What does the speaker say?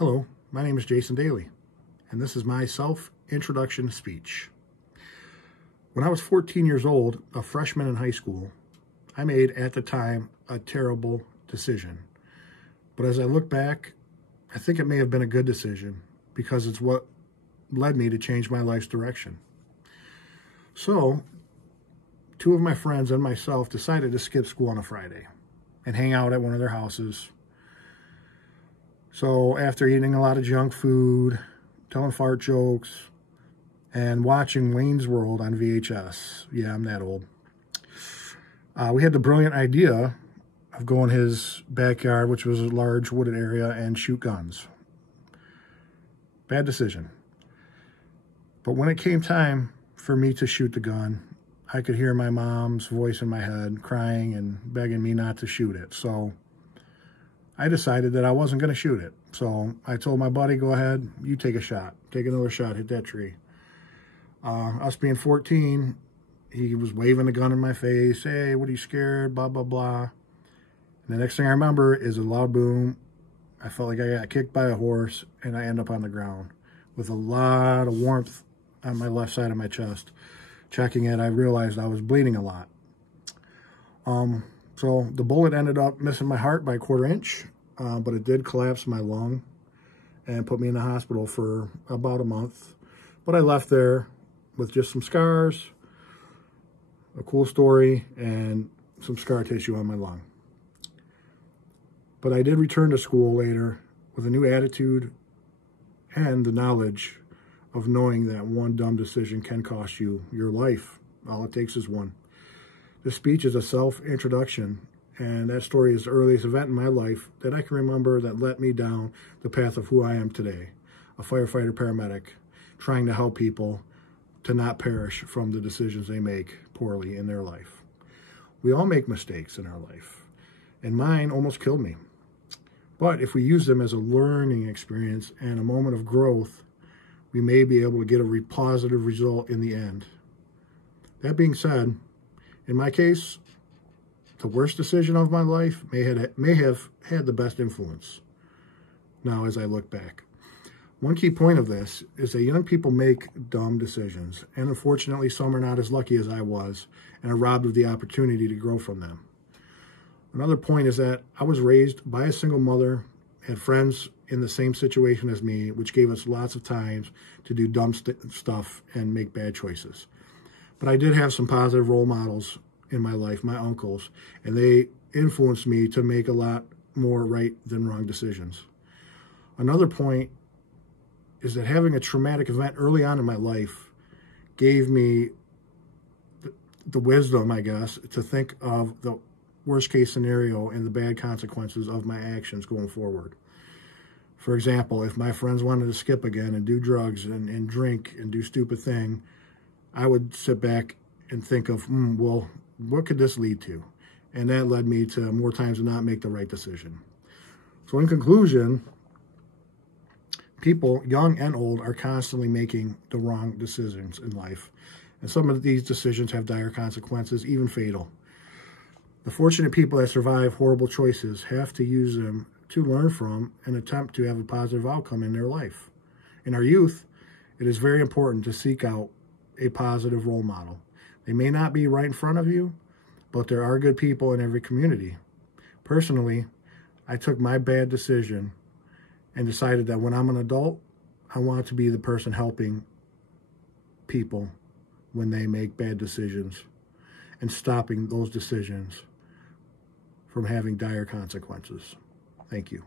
Hello, my name is Jason Daly, and this is my self-introduction speech. When I was 14 years old, a freshman in high school, I made, at the time, a terrible decision. But as I look back, I think it may have been a good decision because it's what led me to change my life's direction. So, two of my friends and myself decided to skip school on a Friday and hang out at one of their houses. So after eating a lot of junk food, telling fart jokes, and watching Wayne's World on VHS, yeah, I'm that old, we had the brilliant idea of going his backyard, which was a large wooded area, and shoot guns. Bad decision. But when it came time for me to shoot the gun, I could hear my mom's voice in my head crying and begging me not to shoot it. So I decided that I wasn't going to shoot it. So I told my buddy, go ahead, you take a shot. Take another shot, hit that tree. Us being 14, he was waving a gun in my face. Hey, what are you scared? Blah, blah, blah. And the next thing I remember is a loud boom. I felt like I got kicked by a horse, and I end up on the ground with a lot of warmth on my left side of my chest. Checking it, I realized I was bleeding a lot. So the bullet ended up missing my heart by a 1/4 inch, but it did collapse my lung and put me in the hospital for about a month. But I left there with just some scars, a cool story, and some scar tissue on my lung. But I did return to school later with a new attitude and the knowledge of knowing that one dumb decision can cost you your life. All it takes is one. This speech is a self-introduction, and that story is the earliest event in my life that I can remember that led me down the path of who I am today, a firefighter paramedic, trying to help people to not perish from the decisions they make poorly in their life. We all make mistakes in our life, and mine almost killed me. But if we use them as a learning experience and a moment of growth, we may be able to get a positive result in the end. That being said, in my case, the worst decision of my life may have had the best influence now as I look back. One key point of this is that young people make dumb decisions, and unfortunately some are not as lucky as I was and are robbed of the opportunity to grow from them. Another point is that I was raised by a single mother, had friends in the same situation as me, which gave us lots of times to do dumb stuff and make bad choices. But I did have some positive role models in my life, my uncles, and they influenced me to make a lot more right than wrong decisions. Another point is that having a traumatic event early on in my life gave me the wisdom, I guess, to think of the worst case scenario and the bad consequences of my actions going forward. For example, if my friends wanted to skip again and do drugs and drink and do stupid things, I would sit back and think of, well, what could this lead to? And that led me to more times than not make the right decision. So in conclusion, people, young and old, are constantly making the wrong decisions in life. And some of these decisions have dire consequences, even fatal. The fortunate people that survive horrible choices have to use them to learn from and attempt to have a positive outcome in their life. In our youth, it is very important to seek out a positive role model. They may not be right in front of you, but there are good people in every community. Personally, I took my bad decision and decided that when I'm an adult, I want to be the person helping people when they make bad decisions and stopping those decisions from having dire consequences. Thank you.